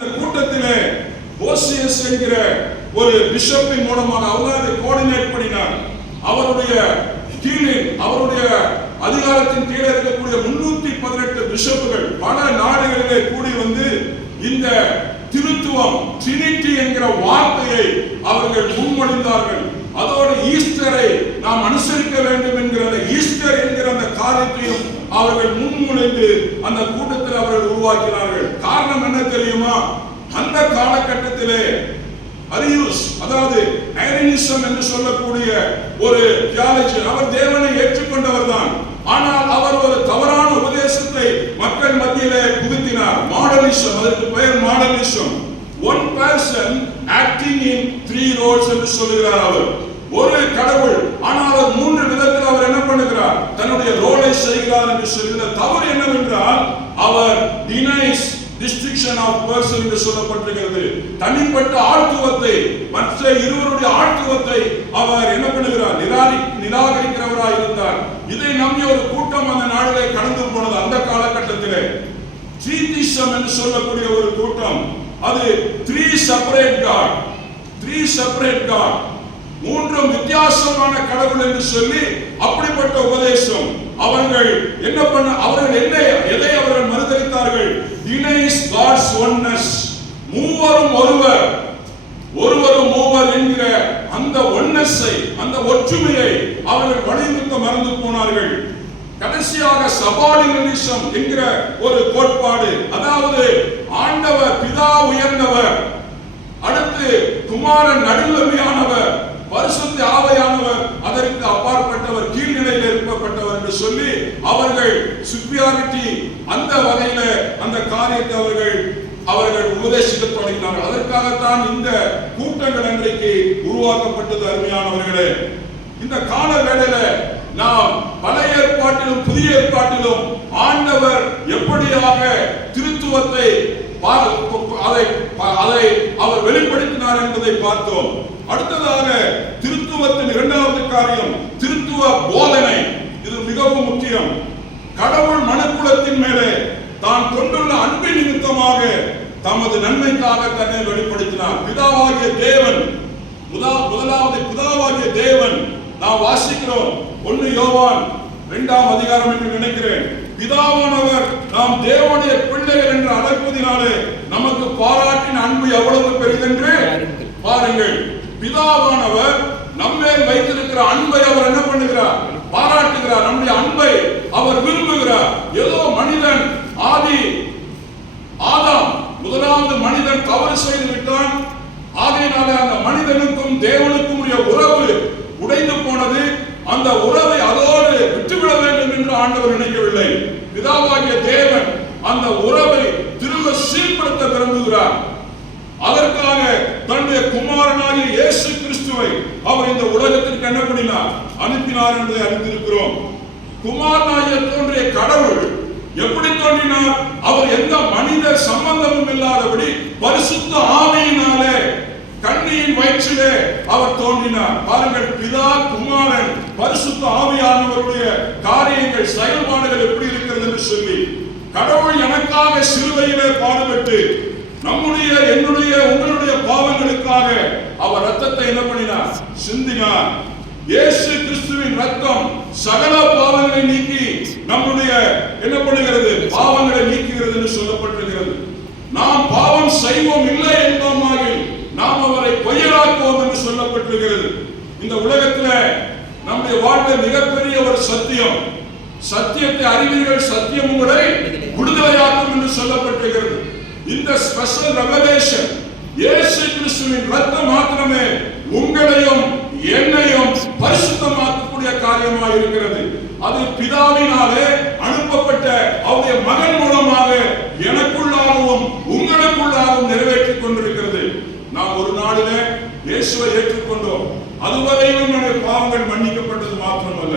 கூட்டத்திலே போசியஸ் என்கிற ஒரு பிஷப்பின் மூலமாக அவர் அதை கோஆர்டினேட் பண்ணினார். அவருடைய கீழில் அவருடைய அதிகாரத்தின் கீழே இருக்கக்கூடிய 318 பிஷப்புகள் பல நாடுகளிலே கூடி வந்து இந்த திருத்துவம் ட்ரினிட்டி என்கிற வார்த்தையை அவர்கள் முன்மொழிந்தார்கள். அதோடு ஈஸ்டரை நாம் அனுசரிக்க வேண்டும் என்கிற ஈஸ்டர் என்கிற அந்த காரியத்தையும் அவர்கள் முன்மொழிந்து அந்த கூட்டத்தில் அவர்கள் உருவாக்கினார்கள். காரணம் என்ன தெரியுமா? அந்த காலகட்டத்திலே அரியூஸ், அதாவது ஐரனிசம் என்று சொல்லக்கூடிய ஒரு தியாலஜி, அவர் தேவனை ஏற்றுக்கொண்டவர் தான். ஆனால் அவர் ஒரு தவறான உபதேசத்தை மக்கள் மத்தியிலே புகுத்தினார். மாடலிசம், அதற்கு பெயர் modelism. One person acting in 3 roles என்று சொல்லுகிறார். அவர் ஒரு கடவுள், ஆனால் அவர் 3 விதத்தில் அவர் என்ன பண்ணுகிறார்? தன்னுடைய ரோலை செய்கிறார் என்று சொல்கிற தவறு என்னவென்றால் அவர் டினைஸ் டிஸ்டிங்ஷன் ஆஃப் பர்சன் என்று சொல்லப்பட்டிருக்கிறது. தனிப்பட்ட ஆழ்த்துவத்தை, மற்ற இருவருடைய ஆழ்த்துவத்தை அவர் என்ன பண்ணுகிறார்? நிராகரிக்கிறவராய் இருந்தார். இதை நம்பி ஒரு கூட்டம் அந்த நாளிலே கடந்து போனது. அந்த காலகட்டத்திலே த்ரீதிசம் என்று சொல்லக்கூடிய ஒரு கூட்டம், அது 3 செப்பரேட் காட், 3 செப்பரேட் காட், 3 வித்தியாசமான கடவுள் என்று சொல்லி அப்படிப்பட்ட உபதேசம். அவர்கள் என்ன பண்ண, அவர்கள் எதை அவர்கள் மறுதலித்தார்கள்? denies God's oneness, மூவரும் ஒருவர், ஒருவரும் மூவர் என்கிற அந்த ஒன்னஸை, அந்த ஒற்றுமையை அவர்கள் வலியுறுத்த மறந்து போனார்கள். கடைசியாக சபார்டினேஷன் என்கிற ஒரு கோட்பாடு, அதாவது ஆண்டவர் பிதா உயர்ந்தவர், அடுத்து குமாரன் நடுநிலைமையானவர், பரிசுத்த ஆவியானவர் அதற்கு அப்பாற்பட்டவர், கீழ்நிலையில் இருக்கப்பட்டவர் என்று சொல்லி அவர்கள் சுப்பியாரிட்டி அந்த வகையில அந்த காரியத்தை அவர்கள் உபதேசிக்க தொடங்கினார்கள். அதற்காகத்தான் இந்த கூட்டங்கள் இன்றைக்கு உருவாக்கப்பட்டது. அருமையானவர்களே, இந்த கால வேளையில நாம் பழைய ஏற்பாட்டிலும் புதிய ஏற்பாட்டிலும் ஆண்டவர் எப்படியாக திருத்துவத்தை அதை அவர் வெளிப்படுத்தினார் என்பதை பார்த்தோம். அடுத்ததாக திருத்துவத்தின் இரண்டாவது காரியம் திருத்துவ போதனை. இது மிகவும் முக்கியம். கடவுள் மனுக்குலத்தின் மேலே தான் கொண்டுள்ள அன்பின் நிமித்தமாக தமது நன்மைக்காக தன்னை வெளிப்படுத்தினார். பிதாவாகிய தேவன், முதலாவது பிதாவாகிய தேவன், நாம் வாசிக்கிறோம் 1 யோவான் 2ஆம் அதிகாரம் என்று நினைக்கிறேன். பிதாவானவர் நாம் தேவனுடைய பிள்ளைகள் என்று அழைப்பதினாலே நமக்கு பாராட்டின அன்பு எவ்வளவு பெரிதென்று பாருங்கள். பிதாவானவர் நம்மேல் வைத்திருக்கிற அன்பை அவர் என்ன பண்ணுகிறார்? பாராட்டுகிறார். நம்முடைய அன்பை அவர் விரும்புகிறார். ஏதோ மனிதன் ஆதாம் முதலாவது மனிதன் தவறு செய்து விட்டான். ஆகையினால அந்த மனிதனுக்கும் தேவனுக்கும் உரிய உறவு உடைந்து போனது. அந்த உறவை அதோடு விட்டுவிட வேண்டும் என்று ஆண்டவர் நினைக்கவில்லை. பிதாவாகிய தேவன் அந்த உறவை திரும்ப சீர்படுத்த விரும்புகிறார். அதற்காக தன்னுடைய குமாரனாகிய இயேசு கிறிஸ்துவை அவர் இந்த உலகத்திற்கு என்ன பண்ணினார்? அனுப்பினார் என்பதை அறிந்திருக்கிறோம். குமாரனாகிய தோன்றிய கடவுள் எப்படி தோன்றினார்? அவர் எந்த மனித சம்பந்தமும் இல்லாதபடி பரிசுத்த ஆவியினாலே கன்னியின் வயிற்றிலே அவர் தோன்றினார். பாருங்கள், பிதா, குமாரன், பரிசுத்த ஆவியானவருடைய காரியங்கள், செயல்பாடுகள் எப்படி இருக்கிறது என்று சொல்லி கடவுள் எனக்காக சிலுவையிலே பாடுபட்டு நம்முடைய, என்னுடைய, உங்களுடைய பாவங்களுக்காக அவர் ரத்தத்தை என்ன பண்ணினார்? சிந்தினார். இயேசு கிறிஸ்துவின் ரத்தம் சகல பாவங்களை நீக்கி நம்முடைய என்ன பண்ணுகிறது? பாவங்களை நீக்குகிறது என்று சொல்லப்பட்டிருக்கிறது. நாம் பாவம் செய்வோம் இல்லை என்போமாகில் நாம் அவரை பொய்யராக்குவோம் என்று சொல்லப்பட்டிருக்கிறது. இந்த உலகத்தில் நம்முடைய வாழ்க்கை மிகப்பெரிய ஒரு சத்தியம். சத்தியத்தை அறிவீர்கள், சத்தியம் உங்களை விடுதலையாக்கும் என்று சொல்லப்பட்டிருக்கிறது. இந்த ஸ்பெஷல் ரெவலேஷன் இயேசு கிறிஸ்துவின் ரத்தம் மாத்திரமே உங்களையும் என்னையும் பரிசுத்தமாக்கக்கூடிய காரியமாக இருக்கிறது. அது பிதாவினாலே அனுப்பப்பட்ட அவருடைய மகன் மூலமாக எனக்குள்ளாகவும் உங்களுக்குள்ளாகவும் நிறைவேற்றிக் கொண்டிருக்கிறது. நாம் ஒரு நாளிலே இயேசுவை ஏற்றுக்கொண்டோம். அதுவரையும் நம்முடைய பாவங்கள் மன்னிக்கப்பட்டது மாத்திரமல்ல,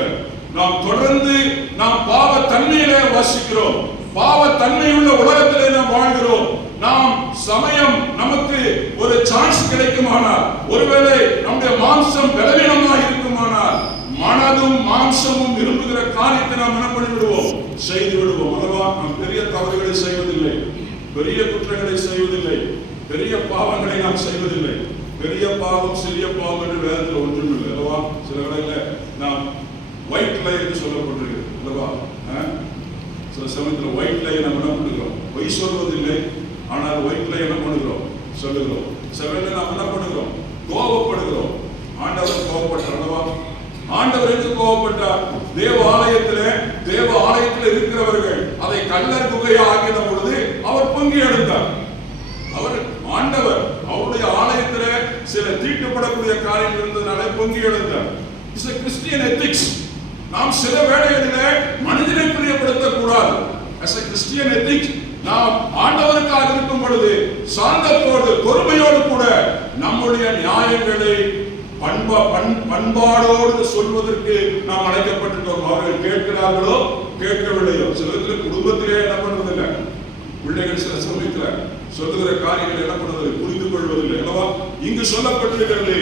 நாம் தொடர்ந்து நாம் பாவ தன்மையிலே வாசிக்கிறோம். பாவ தன்மையுள்ள உலகத்திலே நாம் வாழ்கிறோம். நாம் சமயம் நமக்கு ஒரு சான்ஸ் கிடைக்குமானால், ஒருவேளை நம்முடைய மாம்சம் பலவீனமாக இருக்குமானால், மனதும் மாம்சமும் விரும்புகிற காரியத்தை நாம் என்ன பண்ணி விடுவோம்? செய்து விடுவோம். அல்லவா? நாம் பெரிய தவறுகளை செய்வதில்லை. பெரிய குற்றங்களை செய்வதில்லை, பெரிய பாவங்களை நாம் செய்வதில்லை. பெரிய பாவம் சிறிய பாவம் என்று வேதத்தில் ஒன்றும் இல்லை அல்லவா? சில வேளையில் நாம் ஒயிட் லை என்று சொல்லப்பட்டிருக்கு அல்லவா? சில சமயத்தில் ஒயிட் லை நம்ம என்ன பண்ணுகிறோம்? பொய் சொல்வதில்லை, ஆனால் ஒயிட் லை என்ன பண்ணுகிறோம்? சொல்லுகிறோம். சில வேளையில் நாம் என்ன பண்ணுகிறோம்? கோபப்படுகிறோம். ஆண்டவர் கோபப்பட்டார் அல்லவா? ஆண்டவர் எங்கு கோபப்பட்டார்? தேவ ஆலயத்தில் இருக்கிறவர்கள் அதை கல்லர் குகையை ஆக்கின பொழுது அவர் பொங்கி எழுந்தார். ஆண்டவர் அவருடைய ஆலயத்திலே சில தீட்டுப்படக்கூடிய காரியங்கள் இருந்ததுனால பொங்கி எழுந்தார். It's a Christian ethics. நாம் சில வேளைகளிலே மனிதனை பிரியப்படுத்தக் கூடாது. as a Christian ethics நாம் ஆண்டவருக்காக இருக்கும் பொழுது சாந்தத்தோடு பொறுமையோடு கூட நம்முடைய நியாயங்களை பண்பாடோடு சொல்வதற்கு நாம் அழைக்கப்பட்டிருக்கோம். அவர்கள் கேட்கிறார்களோ கேட்கவில்லையோ. சிலருக்கு குடும்பத்திலே என்ன பண்ணுவதில்லை, பிள்ளைகள் சில சமயத்தில் சொல்லுகிற காரியங்கள் என்ன பண்ணுவதில்லை, புரிந்து கொள்வதில்லை அல்லவா? இங்கு சொல்லப்பட்டிருக்கிறது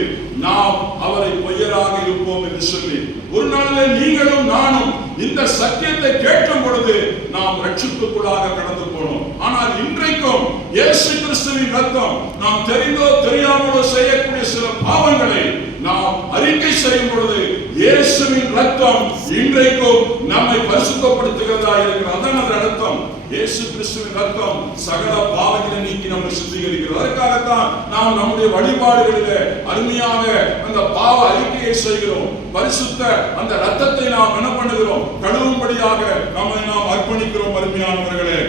நாம் அவரை பொய்யராக இருப்போம் என்று சொல்லி. ஒரு நாளிலே நீங்களும் நானும் இந்த சத்தியத்தை கேட்கும் பொழுது நாம் ரட்சிப்புக்குள்ளாக கடந்து போனோம். ஆனால் இன்றைக்கும் இயேசு கிறிஸ்துவின் ரத்தம் நாம் தெரிந்தோ தெரியாமலோ செய்யக்கூடிய சில பாவங்களை நாம் அறிக்கை செய்யும் பொழுது இயேசுவின் ரத்தம் இன்றைக்கும் நம்மை பரிசுத்தப்படுத்துகிறதா இருக்கிறது. அதான் அந்த ரத்தம். இயேசு கிறிஸ்துவின் ரத்தம் சகல பாவங்களை நீக்கி நம்மை சுத்திகரிக்கிறது. அதற்காகத்தான் நாம் நம்முடைய வழிபாடுகளிலே அருமையாக அந்த பாவ அறிக்கையை செய்கிறோம். பரிசுத்த அந்த ரத்தத்தை நாம் என்ன பண்ணுகிறோம்? கழுவும்படியாக நம்மை நாம் அர்ப்பணிக்கிறோம் அருமையானவர்களே.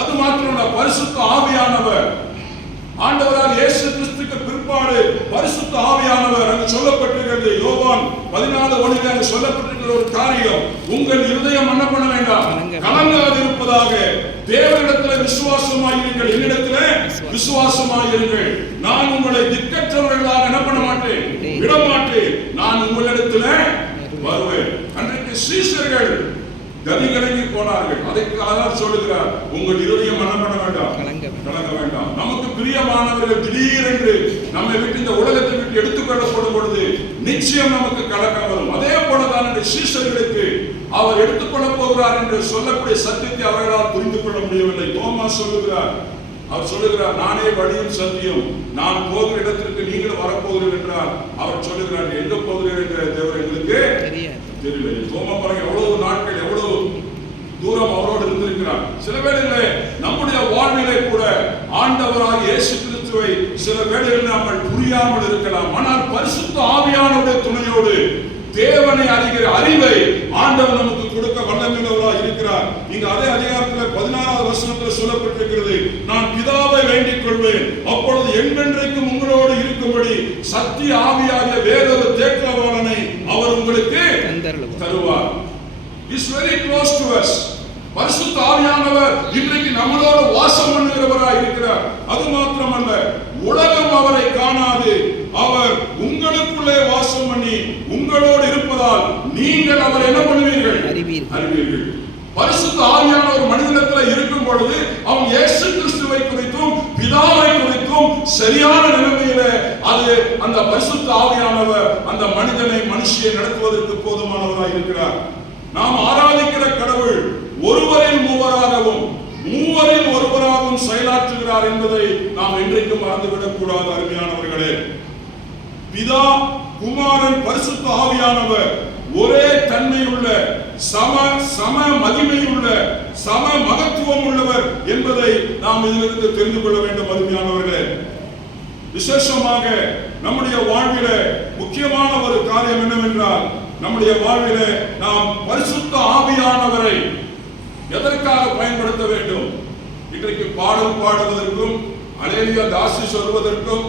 அது மாத்திரமல்ல, பரிசுத்த ஆவியானவர் ஆண்டவரால் இயேசு கிறிஸ்துவுக்கு பிற்பாடு பரிசுத்த ஆவியானவர் அங்கு சொல்லப்பட்டிருக்கிறது. யோவான் 14:1 அங்கு சொல்லப்பட்டிருக்கிற ஒரு காரியம், உங்கள் இருதயம் என்ன பண்ண வேண்டாம், கலங்காது இருப்பதாக. தேவனிடத்திலே விசுவாசமாயிருங்கள், என்னிடத்திலே விசுவாசமாயிருங்கள். நான் உங்களை திக்கற்றவர்களாக என்ன பண்ண மாட்டேன், விட மாட்டேன். நான் உங்களிடத்திலே வருவேன். அன்றைக்கு சீஷர்கள் கதிகலங்கி போனார்கள். அதற்காக சொல்லுகிறார், உங்கள் இருதயம் என்ன பண்ண வேண்டாம், கலங்க வேண்டாம். நமக்கு பிரியமானவர்கள் திடீரென்று நம்மை விட்டு இந்த உலகத்தை விட்டு எடுத்துக்கொள்ளப்படும் பொழுது நிச்சயம் நமக்கு கலக்கம் வரும். அதே போலதான் இந்த சீஷர்களுக்கு அவர் எடுத்துக்கொள்ள போகிறார் என்று சொல்லக்கூடிய சத்தியத்தை அவர்களால் புரிந்து கொள்ள முடியவில்லை. தோமா சொல்லுகிறார், அவர் சொல்லுகிறார், நானே வழியும் சத்தியம், நான் போகிற இடத்திற்கு நீங்களும் வரப்போகிறீர்கள் என்றார். அவர் சொல்லுகிறார், எங்க போகிறீர்கள் என்ற தேவர் எங்களுக்கு தெரியல. தோமா பாருங்க, எவ்வளவு நாட்கள் எவ்வளவு தூரம் அவரோடு இருந்திருக்கிறார். சில வேளைகளிலே நம்முடைய வாழ்விலே கூட ஆண்டவராக இயேசு கிறிஸ்துவை சில வேளைகளில் நாம் புரியாமல் இருக்கலாம். ஆனால் பரிசுத்த ஆவியானவருடைய துணையோடு தேவனை அறிகிற அறிவை ஆண்டவர் நமக்கு கொடுக்க வல்லமையுள்ளவராக இருக்கிறார். இங்க அதே அதிகாரத்தில் 16வது வசனத்தில் சொல்லப்பட்டிருக்கிறது, நான் பிதாவை வேண்டிக் கொள்வேன், அப்பொழுது என்றென்றைக்கும் உங்களோடு இருக்கும்படி சத்திய ஆவியாகிய வேறொரு தேற்றவாளனை அவர் உங்களுக்கு தருவார். Is very close to us. பரிசுத்த ஆவியானவர் இன்றைக்கு நம்மளோட வாசம் பண்ணுகிறவராய் இருக்கிறார். அது மாத்திரமல்ல, உலகம் அவரை காணாது, அவர் உங்களுக்குள்ளே வாசம் பண்ணி உங்களோடு இருப்பதால் நீங்கள் அவர் என்ன பண்ணுவீர்கள், அறிவீர்கள். பரிசுத்த ஆவியானவர் மனிதனிடத்தில் இருக்கும் பொழுது அவன் இயேசு கிறிஸ்துவை குறித்தும் பிதாவை குறித்தும் சரியான நிலைமையில அது அந்த பரிசுத்த ஆவியானவர் அந்த மனுஷியை நடத்துவதற்கு போதுமானவராய் இருக்கிறார். நாம் ஆராதிக்கிற கடவுள் ஒருவரில் மூவராகவும் மூவரில் ஒருவராகவும் செயலாற்றுகிறார் என்பதை நாம் இன்றைக்கு மறந்துவிடக் கூடாது அருமையானவர்களே. பிதா, குமாரன், பரிசுத்த ஆவியானவர் ஒரே தன்மையுள்ள, சம மகிமையுள்ள, சம மகத்துவம் உள்ளவர் என்பதை நாம் இதிலிருந்து தெரிந்து கொள்ள வேண்டும் அருமையானவர்களே. விசேஷமாக நம்முடைய வாழ்வில முக்கியமான ஒரு காரியம் என்னவென்றால், நம்முடைய வாழ்வில நாம் பரிசுத்த ஆவியானவரை எதற்காக பயன்படுத்த வேண்டும்? இன்றைக்கு பாடல் பாடுவதற்கும், அல்லேலூயா தாசி சொல்வதற்கும்,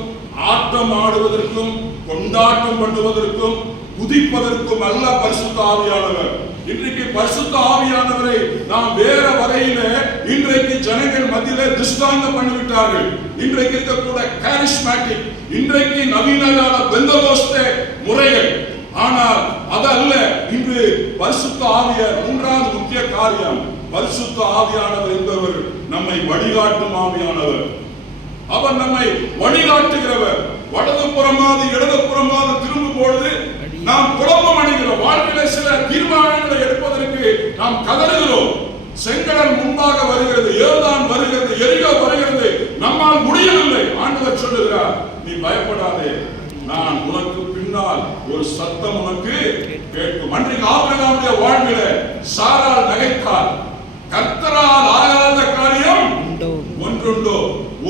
ஆட்டம் ஆடுவதற்கும், கொண்டாட்டம் பண்ணுவதற்கும், குதிப்பதற்கும் அல்ல பரிசுத்த ஆவியானவர். இன்றைக்கு பரிசுத்த ஆவியானவரை நாம் வேற வகையில இன்றைக்கு ஜனங்கள் மத்தியிலே திருஷ்டாந்தம் பண்ணிவிட்டார்கள். இன்றைக்கு இருக்கக்கூடிய காரிஸ்மேட்டிக், இன்றைக்கு நவீன கால பெந்தகோஸ்தே முறைகள். ஆனால் அதல்ல, இன்று பரிசுத்த ஆவியார் மூன்றாவது முக்கிய காரியம். பரிசுத்த ஆவியானவர் என்பவர் நம்மை வழிகாட்டும் ஆவியானவர். அவர் நம்மை வழிகாட்டுகிறவர். வலது புறமாவது இடது புறமாவது திரும்பும் பொழுது நாம் குழப்பம் அடைகிறோம். வாழ்க்கையில சில தீர்மானங்களை எடுப்பதற்கு நாம் கதறுகிறோம். செங்கடல் முன்பாக வருகிறது, யோர்தான் வருகிறது, எரிகோ வருகிறது, நம்மால் முடியவில்லை. ஆண்டவர் சொல்லுகிறார், நீ பயப்படாதே, நான் உனக்கு பின்னால் ஒரு சத்தம் உனக்கு கேட்கும். அன்றைக்கு ஆபிரகாமுடைய வாழ்வில சாராள் நகைத்தாள். கர்த்தரால் ஆகாத காரியம் ஒன்றுண்டோ?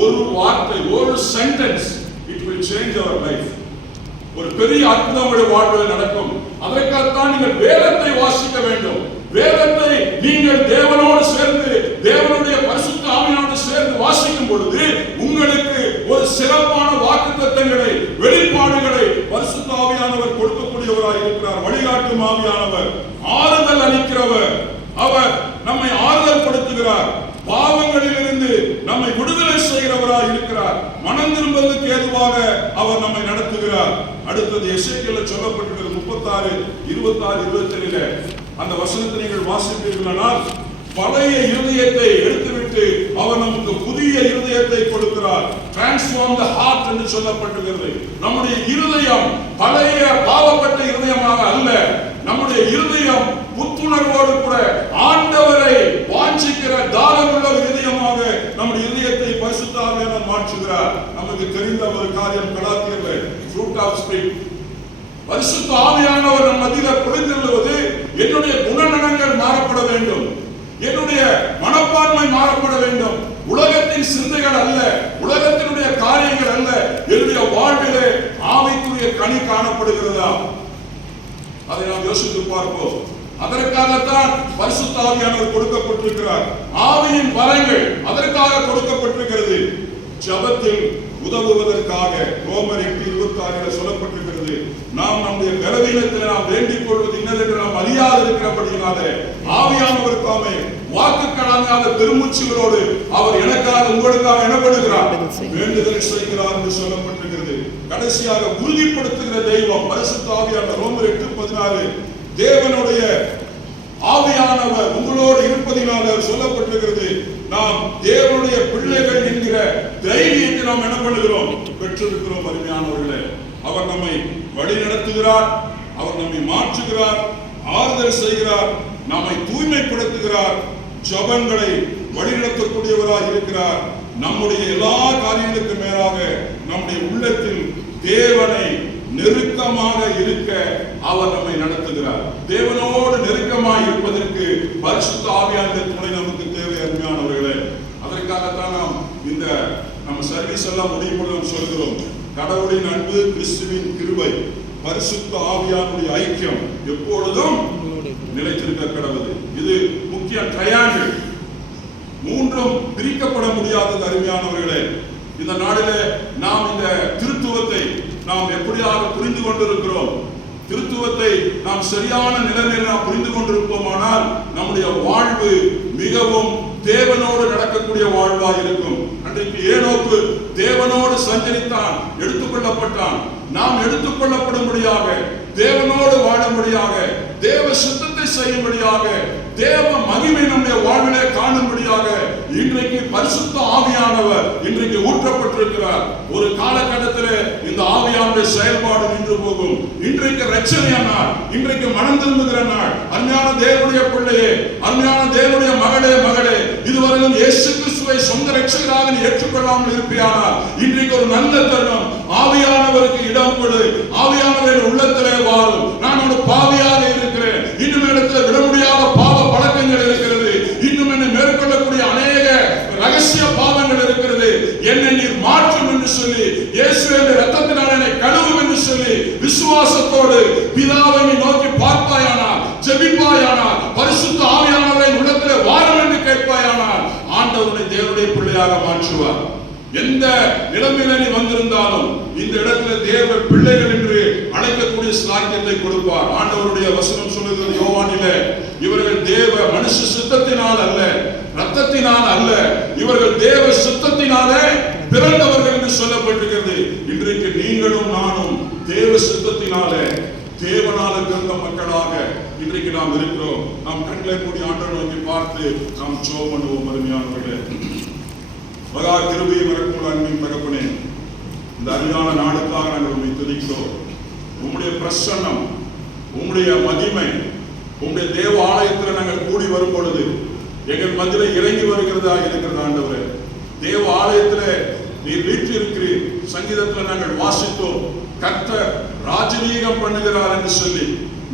ஒரு வார்த்தை, ஒரு sentence, it will change our life. ஒரு பெரிய அற்புதம் வாழ்வில் நடக்கும். அதற்காகத்தான் நீங்கள் வேதத்தை வாசிக்க வேண்டும். வேதத்தை நீங்கள் தேவனோடு சேர்ந்து, தேவனுடைய பரிசுத்த ஆவியோடு சேர்ந்து வாசிக்கும் பொழுது உங்களுக்கு ஒரு சிறப்பான வாக்குத்தத்தங்களை, வெளிப்பாடுகளை பரிசுத்த ஆவியானவர் கொடுக்கக்கூடியவராய் இருக்கிறார். வழிகாட்டும் ஆவியானவர், ஆறுதல் அளிக்கிறவர். அவர் நம்மை ஆறுதல் படுத்துகிறார். பாவங்களிலிருந்து நம்மை விடுதலை செய்கிறவராய் இருக்கிறார். மனம் திரும்புவதற்கு ஏதுவாக அவர் நம்மை நடத்துகிறார். அடுத்தது எசேக்கியேல்ல சொல்லப்பட்டிருக்கிறது 36, 26, 27 அந்த வசனத்தை நீங்கள் வாசிப்பீர்களானால், பழைய இருதயத்தை எடுத்துவிட்டு அவர் நமக்கு புதிய இருதயத்தை கொடுக்கிறார். டிரான்ஸ்ஃபார்ம் தி ஹார்ட் என்று சொல்லப்பட்டிருக்கிறது. நம்முடைய இருதயம் பழைய பாவப்பட்ட இருதயமாக அல்ல, நம்முடைய இருதயம் புத்துணர்வோடு கூட ஆண்டவரை வாஞ்சிக்கிற தாகமுள்ள இருதயமாக நம்முடைய இருதயத்தை பரிசுத்த ஆவியானவர் மாற்றுகிறார். நமக்கு தெரிந்த ஒரு காரியம் கலாத்தியர்ல ஃப்ரூட் ஆஃப் ஸ்பிரிட், பரிசுத்த ஆவியானவர் நம் மத்தியில பொழிந்தெழுவது, என்னுடைய குணநலங்கள் மாறப்பட வேண்டும், என்னுடைய மனப்பான்மை மாறப்பட வேண்டும். உலகத்தின் சிந்தைகள் அல்ல, உலகத்தினுடைய காரியங்கள் அல்ல, என்னுடைய வாழ்விலே ஆவிக்குரிய கனி காணப்படுகிறதா? அதை நாம் யோசித்து பார்ப்போம். அதற்காகத்தான் பரிசுத்த ஆவியானவர் கொடுக்கப்பட்டிருக்கிறார். ஆவியின் வரங்கள் அதற்காக கொடுக்கப்பட்டிருக்கிறது. ஜெபத்தில் உதவுவதற்காக ரோமர் 8:26 சொல்லப்பட்டிருக்கிறது. நாம் நம்முடைய பலவீனத்தில் நாம் வேண்டிக் கொள்வது இன்னதென்று நாம் அறியாது இருக்கிறபடியினாலே ஆவியானவர் தாமே வாக்கு கடங்காத பெருமூச்சுகளோடு அவர் எனக்காக உங்களுக்காக என்ன பண்ணுகிறார்? வேண்டுதல் செய்கிறார் என்று சொல்லப்பட்டிருக்கிறது. கடைசியாக உறுதிப்படுத்துகிற தெய்வம் பரிசுத்த ஆவியானவர். ரோமர் 8:16 தேவனுடைய ஆவியானவர் உங்களோடு இருப்பதினால் சொல்லப்பட்டிருக்கிறது. நாம் தேவனுடைய பிள்ளைகள் என்கிற தைரியத்தை நாம் என்ன பண்ணுகிறோம்? பெற்றிருக்கிறோம். அருமையானவர்களே, அவர் நம்மை வழி நடத்துகிறார், அவர் நம்மை மாற்றுகிறார், ஆறுதல் செய்கிறார், நம்மை தூய்மைப்படுத்துகிறார், ஜெபங்களை வழிநடத்தக்கூடியவராக இருக்கிறார். நம்முடைய எல்லா காரியங்களுக்கும் மேலாக நம்முடைய உள்ளத்தில் தேவனை நெருக்கமாக இருக்க அவர் நம்மை நடத்துகிறார். தேவனோடு நெருக்கமாக இருப்பதற்கு பரிசுத்த ஆவியானவர் துணை நமக்கு தேவை. அருமையானவர்களே, அதற்காகத்தான் நாம் இந்த நம்ம சர்வீஸ் எல்லாம் முடியும் சொல்கிறோம். கடவுளின் அன்பு, கிறிஸ்துவின் கிருபை, பரிசுத்த ஆவியானுடைய ஐக்கியம் எப்பொழுதும் நிலைத்திருக்க கடவுது. இது முக்கிய ட்ரையாங்கிள், மூன்றும் பிரிக்கப்பட முடியாதது. அருமையானவர்களே, இந்த நாளிலே நாம் இந்த திருத்துவத்தை நாம் எப்படியாக புரிந்து கொண்டிருக்கிறோம்? திருத்துவத்தை நாம் சரியான நிலைமையில் நாம் புரிந்து கொண்டிருப்போமானால் நம்முடைய வாழ்வு மிகவும் தேவனோடு நடக்கக்கூடிய வாழ்வாக இருக்கும். அன்றைக்கு ஏனோக்கு தேவனோடு சஞ்சரித்தான், எடுத்துக்கொள்ளப்பட்டான். நாம் எடுத்துக்கொள்ளப்படும்படியாக, தேவனோடு வாழும்படியாக, தேவ சித்தத்தை செய்யும்படியாக, தேவ மகிமை நம்முடைய வாழ்விலே காணும்படியாக இன்றைக்கு பரிசுத்த ஆவியானவர் இன்றைக்கு ஊற்றப்பட்டிருக்கிறார். ஒரு காலகட்டத்திலே இந்த ஆவியானுடைய செயல்பாடு நின்று போகும். இன்றைக்கு ரட்சணைய நாள், இன்றைக்கு மனம் திரும்புகிற நாள். அருமையான தேவனுடைய பிள்ளையே, அருமையான தேவனுடைய மகளே, மகளே, இதுவரையிலும் இயேசு கிறிஸ்துவை சொந்த ரட்சகராக நீ ஏற்றுக்கொள்ளாமல் இருப்பியானால் இன்றைக்கு ஒரு நல்ல தருணம். ஆவியானவருக்கு இடம் கொடு. ஆவியானவரின் உள்ளத்திலே வாரும். நான் ஒரு பாவியாக இருக்கிறேன், இன்னும் இடத்துல விட முடியாத பாவ பழக்கங்கள் இருக்கிறது, இன்னும் என்னை மேற்கொள்ளக்கூடிய அநேக ரகசிய பாவங்கள் இருக்கிறது, என்னை நீர் மாற்றும் என்று சொல்லி, இயேசுவின் இரத்தத்தினால் என்னை கழுவும் என்று சொல்லி விசுவாசத்தோடு பிதாவை நீ நோக்கி பார்ப்பாயானால், ஜெபிப்பாயானால், பரிசுத்த ஆவியானவரின் உள்ளத்திலே வாரும் என்று கேட்பாயானால் ஆண்டவரை தேவனுடைய பிள்ளையாக மாற்றுவார். எந்த நிலைமையில நீ வந்திருந்தாலும் இந்த இடத்துல தேவ பிள்ளைகள் என்று அழைக்கக்கூடிய ஸ்லாக்கியத்தை கொடுப்பார். ஆண்டவருடைய வசனம் சொல்லுகிறது யோவானிலே, இவர்கள் தேவ மனுஷ சித்தத்தினால் அல்ல, ரத்தத்தினால் அல்ல, இவர்கள் தேவ சித்தத்தினாலே பிறந்தவர்கள் என்று சொல்லப்பட்டிருக்கிறது. இன்றைக்கு நீங்களும் நானும் தேவ சித்தத்தினாலே, தேவனால பிறந்த மக்களாக இன்றைக்கு நாம் இருக்கிறோம். நாம் கண்களை மூடி ஆண்டவரை நோக்கி பார்த்து நாம் ஜெபம் பண்ணுவோம். அருமையானவர்களே, மகா கிருபையை மறக்கும் அன்பின் தகப்பனே, இந்த அருமையான நாளுக்காக நாங்கள் உம்மை துதிக்கிறோம். உம்முடைய பிரசன்னம், உம்முடைய மகிமை, உம்முடைய தேவ ஆலயத்தில் நாங்கள் கூடி வரும் பொழுது எங்கள் மத்தியிலே இறங்கி வருகிறதா இருக்கிறது ஆண்டவரே. தேவ ஆலயத்திலே நீர் வீற்றிருக்கிறீர். சங்கீதத்தில் நாங்கள் வாசித்தோம், கர்த்தர் ராஜரீகம் பண்ணுகிறார் என்று சொல்லி.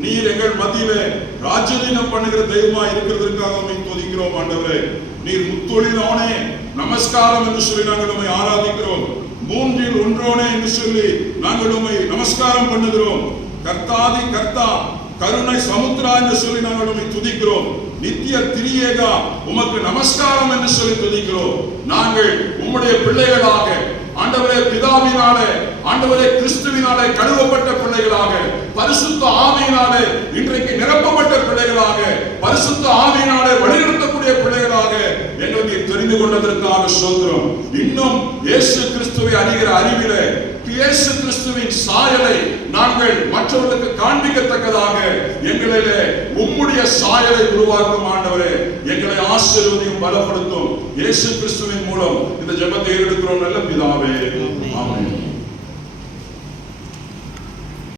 நீர் எங்கள் மத்தியிலே ராஜரீகம் பண்ணுகிற தெய்வமா இருக்கிறதற்காக உம்மை துதிக்கிறோம் ஆண்டவரே. நீர் முத்தொழிலானே நமஸ்காரம் என்று சொல்லி நாங்கள் உம்மை ஆராதிக்கிறோம். மூன்றில் ஒன்றோனே என்று சொல்லி நாங்கள் உம்மை நமஸ்காரம் பண்ணுகிறோம். கர்த்தாதி கர்த்தா, கருணை சமுத்திரா என்று சொல்லி நாங்கள் உம்மை துதிக்கிறோம். நித்திய திரியேகா உமக்கு நமஸ்காரம் என்று சொல்லி துதிக்கிறோம். நாங்கள் உம்முடைய பிள்ளைகளாக ஆண்டவரே, பிதாவினாலே ஆண்டவரே கிறிஸ்துவினாலே கழுவப்பட்ட பிள்ளைகளாக, பரிசுத்த ஆவியினாலே இன்றைக்கு நிரப்பப்பட்ட பிள்ளைகளாக, பரிசுத்த ஆவியினாலே வழிநடத்தக்கூடிய பிள்ளைகளாக எங்களுக்கு தெரிந்து கொண்டதற்காக ஸ்தோத்திரம். இன்னும் இயேசு கிறிஸ்துவை அறிகிற அறிவிலே இயேசு கிறிஸ்துவின் சாயலை நாங்கள் மற்றவர்களுக்கு காண்பிக்கத்தக்கதாக எங்களிலே உம்முடைய சாயலை உருவாக்கும் ஆண்டவரே. எங்களை ஆசீர்வதியும் பலப்படுத்தும். இயேசு கிறிஸ்துவின் மூலம் இந்த ஜெபத்தை ஏறெடுக்கிறோம் நல்ல பிதாவே. ஆமென்.